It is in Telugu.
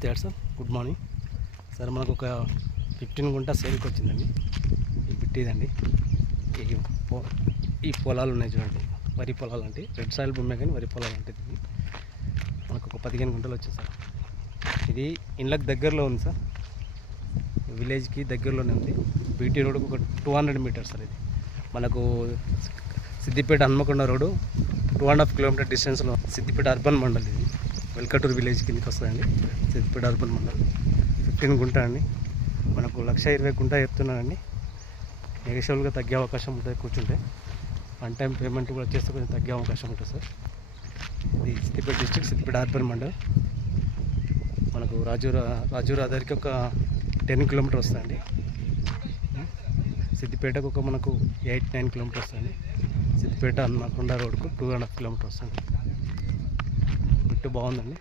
మారుతి యాడ్ సార్. Good morning sir. మనకు ఒక 15 గుంట సేల్కి వచ్చిందండి. ఈ బిట్టిదండి. ఈ పొలాలు ఉన్నాయి చూడండి, వరి పొలాలు అంటే రెడ్ సాయిల్ భూమే కానీ వరి పొలాలు అంటే ఇది మనకు ఒక 15 గుంటలు వచ్చింది సార్. ఇది ఇండ్లకు దగ్గరలో ఉంది సార్, విలేజ్కి దగ్గరలోనే ఉంది. బీటీ రోడ్కు ఒక 200 మీటర్స్ సార్. ఇది మనకు సిద్దిపేట హన్మకొండ రోడ్డు 2.5 కిలోమీటర్ డిస్టెన్స్లో సిద్దిపేట అర్బన్ మండల్. ఇది వెల్కటూరు విలేజ్ కిందకి వస్తుందండి. సిద్దిపేట అర్బన్ మండల్ 15 గుంట అండి. మనకు 1,20,000 గుంట చెప్తున్నానండి. నెగోషియబుల్గా తగ్గే అవకాశం ఉంటుంది కూర్చుంటే. వన్ టైం పేమెంట్ కూడా చేస్తే కొంచెం తగ్గే అవకాశం ఉంటుంది సార్. ఇది సిద్దిపేట డిస్ట్రిక్ట్, సిద్దిపేట అర్బన్ మండల్. మనకు రాజూర్ ఆధారికి ఒక 10 కిలోమీటర్ వస్తుందండి. సిద్దిపేటకు ఒక మనకు 8-9 కిలోమీటర్ వస్తుంది. సిద్దిపేట హన్మకొండ రోడ్కు 2.5 కిలోమీటర్ వస్తుంది. బిట్టు బాగుందండి.